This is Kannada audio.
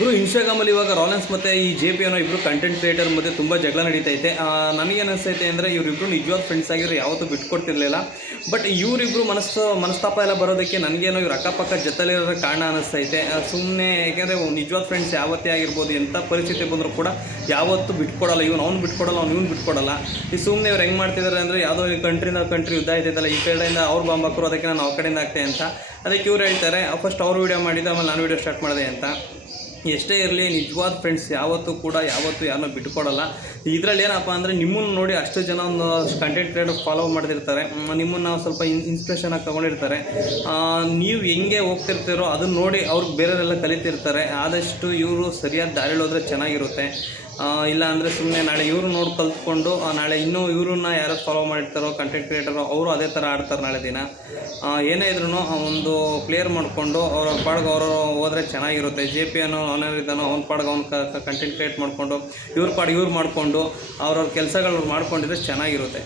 ಗುರು ಇನ್ಸ್ಟಾಗ್ರಾಮಲ್ಲಿ ಇವಾಗ ರಾಲೆನ್ಸ್ ಮತ್ತು ಈ JP ಅನ್ನೋ ಇಬ್ಬರು ಕಂಟೆಂಟ್ ಕ್ರಿಯೇಟರ್ ಮಧ್ಯೆ ತುಂಬ ಜಗಳ ನಡೀತೈತೆ. ನನಗೇನು ಅನಿಸ್ತೈತೆ ಅಂದರೆ ಇವರಿಬ್ಬರು ನಿಜವಾದ ಫ್ರೆಂಡ್ಸ್ ಆಗಿರೋ ಯಾವತ್ತೂ ಬಿಟ್ಕೊಡ್ತಿರ್ಲಿಲ್ಲ. ಬಟ್ ಇವರಿಬ್ಬರು ಮನಸ್ತಾಪ ಎಲ್ಲ ಬರೋದಕ್ಕೆ ನನಗೇನೋ ಇವ್ರ ಅಕ್ಕಪಕ್ಕ ಜೊತೆಲಿರೋ ಕಾರಣ ಅನ್ನಿಸ್ತೈತೆ. ಸುಮ್ಮನೆ ಏಕೆಂದರೆ ನಿಜವಾದ ಫ್ರೆಂಡ್ಸ್ ಯಾವತ್ತೇ ಆಗಿರ್ಬೋದು, ಎಂಥ ಪರಿಸ್ಥಿತಿ ಬಂದರೂ ಕೂಡ ಯಾವತ್ತೂ ಬಿಟ್ಕೊಡಲ್ಲ. ಅವ್ನು ಬಿಟ್ಕೊಡಲ್ಲ, ಇವ್ನು ಬಿಟ್ಕೊಡಲ್ಲ. ಈ ಸುಮ್ಮನೆ ಇವ್ರು ಹೆಂಗೆ ಮಾಡ್ತಿದ್ದಾರೆ ಅಂದರೆ ಯಾವುದೋ ಈ ಕಂಟ್ರಿ ಯುದ್ಧ ಆಯ್ತೈತಲ್ಲ, ಈ ಕಡೆಯಿಂದ ಅವ್ರು ಬಾಂಬ್ ಹಾಕೋರು, ಅದಕ್ಕೆ ನಾನು ಆ ಕಡೆಯಿಂದ ಆಗ್ತೆ ಅಂತ. ಅದಕ್ಕೆ ಇವ್ರು ಹೇಳ್ತಾರೆ ಫಸ್ಟ್ ಅವ್ರು ವೀಡಿಯೋ ಮಾಡಿದ್ದು, ಆಮೇಲೆ ನಾನು ವೀಡಿಯೋ ಸ್ಟಾರ್ಟ್ ಮಾಡಿದೆ ಅಂತ. ಎಷ್ಟೇ ಇರಲಿ ನಿಜವಾದ ಫ್ರೆಂಡ್ಸ್ ಯಾವತ್ತೂ ಯಾರನ್ನೂ ಬಿಟ್ಕೊಡಲ್ಲ. ಇದರಲ್ಲಿ ಏನಪ್ಪ ಅಂದರೆ ನಿಮ್ಮನ್ನು ನೋಡಿ ಅಷ್ಟು ಜನ ಒಂದು ಕಂಟೆಂಟ್ ಕ್ರಿಯೇಟರ್ ಫಾಲೋ ಮಾಡ್ತಿರ್ತಾರೆ, ನಿಮ್ಮನ್ನು ಸ್ವಲ್ಪ ಇನ್ಸ್ಪಿರೇಷನ್ ಆಗಿ ತೊಗೊಂಡಿರ್ತಾರೆ. ನೀವು ಹೆಂಗೆ ಹೋಗ್ತಿರ್ತೀರೋ ಅದನ್ನು ನೋಡಿ ಅವ್ರಿಗೆ ಬೇರೆಯವರೆಲ್ಲ ಕಲಿತಿರ್ತಾರೆ. ಆದಷ್ಟು ಇವರು ಸರಿಯಾದ ದಾರಿಯಲ್ಲಿ ಹೋದರೆ ಚೆನ್ನಾಗಿರುತ್ತೆ. ಇಲ್ಲ ಅಂದರೆ ಸುಮ್ಮನೆ ನಾಳೆ ಇವರು ನೋಡಿ ಕಲ್ತ್ಕೊಂಡು ನಾಳೆ ಇನ್ನೂ ಇವ್ರನ್ನ ಯಾರು ಫಾಲೋ ಮಾಡಿರ್ತಾರೋ ಕಂಟೆಂಟ್ ಕ್ರಿಯೇಟರು, ಅವರು ಅದೇ ಥರ ಆಡ್ತಾರೆ ನಾಳೆ ದಿನ. ಏನೇ ಇದ್ರೂ ಒಂದು ಕ್ಲಿಯರ್ ಮಾಡಿಕೊಂಡು ಅವ್ರ ಪಾಡ್ಗೆ ಅವರು ಹೋದರೆ ಚೆನ್ನಾಗಿರುತ್ತೆ. JP ಅನ್ನೋ ಆನರ್ ಇದ್ದಾನೋ ಅವ್ನ ಪಾಡ್ಗೆ ಅವ್ನು ಕಂಟೆಂಟ್ ಕ್ರಿಯೇಟ್ ಮಾಡಿಕೊಂಡು ಇವ್ರ ಪಾಡ್ಗೆ ಇವ್ರು ಮಾಡಿಕೊಂಡು ಅವ್ರವ್ರ ಕೆಲಸಗಳು ಮಾಡ್ಕೊಂಡಿದ್ರೆ ಚೆನ್ನಾಗಿರುತ್ತೆ.